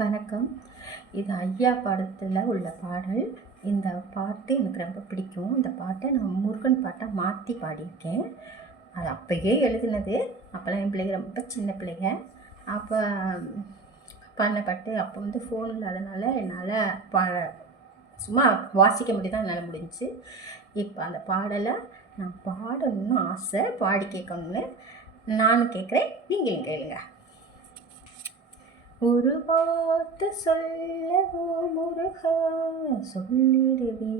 வணக்கம். இது ஐயா படத்தில் உள்ள பாடல். இந்த பாட்டு எனக்கு ரொம்ப பிடிக்கும். இந்த பாட்டை நான் முருகன் பாட்டை மாற்றி பாடியிருக்கேன். அது அப்போயே எழுதினது. அப்போல்லாம் என் பிள்ளைங்க ரொம்ப சின்ன பிள்ளைங்க. அப்போ பாடின பாட்டு அப்போ வந்து ஃபோன் இல்லாதனால என்னால் பா சும்மா வாசிக்க மட்டும் தான் என்னால் முடிஞ்சுச்சு. இப்போ அந்த பாடலை நான் பாடணும்னு ஆசை. பாடி கேட்கணுன்னு நானும் கேட்குறேன். நீங்களும் கேளுங்க. ஒரு வார்த்தை சொல்லவோ முருகா சொல்லிடுவே.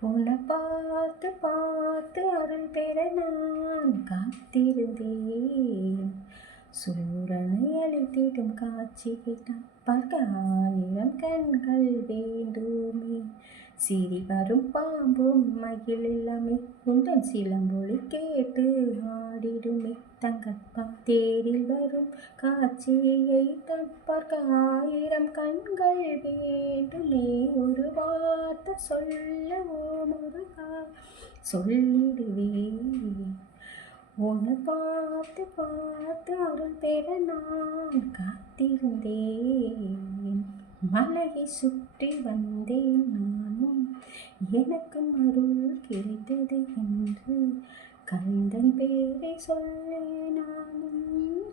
உன்னை பார்த்து பார்த்து அருள் பெற நான் காத்திருந்தேன். சூரனை அழித்திடும் காட்சியை நான் பார்க்க ஆயிரம் கண்கள் வேண்டுமே. சீறி வரும் பாம்பும் மகிழ் எல்லாமே உந்தன் சிலம்பொலி கேட்டு ஆடிடுமே. தங்கப்பா தேரில் வரும் காட்சியை தப்பார்க்க ஆயிரம் கண்கள் வேண்டுமே. ஒரு வார்த்தை சொல்லவோ முருகா? சொல்லிடுவே உன்னை பார்த்து பார்த்து அருள் பெற நான் காத்திருந்தேன். மலையை சுற்றி வந்தேன் நானும். எனக்கு அருள் கிடைத்தது என்று கந்தன் பேரை சொல்லே நானும்.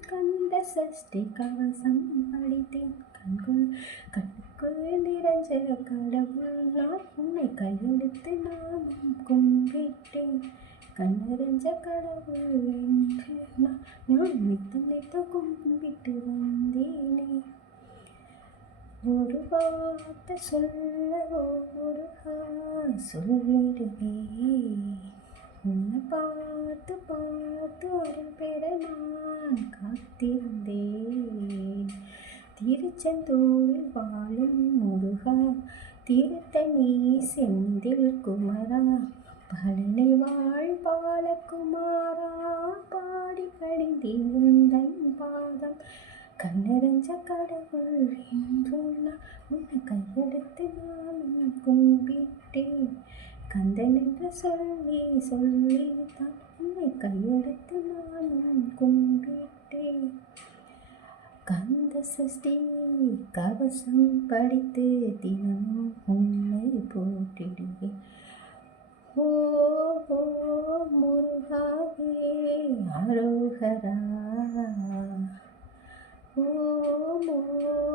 கந்த சஷ்டி கவசம் படித்தேன் கண்கள் கண்ணுக்குள் நிறைஞ்ச கடவுள் நான் உன்னை கையெழுத்து நானும் கும்பிட்டேன். கண்ணறிஞ்ச கடவுள் என்று நான் நான் நித்தம் நித்தம் கும்பிட்டு வந்தேனே. ஒரு வார்த்தை சொல்லவோ முருகா சொல்லிடுவே உன்னை பார்த்து பார்த்து அருள் பெற நான் காத்திருந்தேன். திருச்செந்தூரில் வாழும் முருகா திருத்தணி செந்தில் குமரா பழனி வாழ் பாலகுமாரா பாடி கழிந்தேன். கண்ணெறிஞ்ச கடவுள் என்று நான் உன்னை கையெடுத்து நான் கும்பிட்டேன். கந்தன் என்று சொல்லி சொல்லி தான் உன்னை கையெடுத்து நானும் கும்பிட்டேன். கந்த சஷ்டி கவசம் படித்து தினமும் உன்னை போட்டிடுவேன் ஓ ஓ முருகாவே அரோகரா. Oh, oh, oh.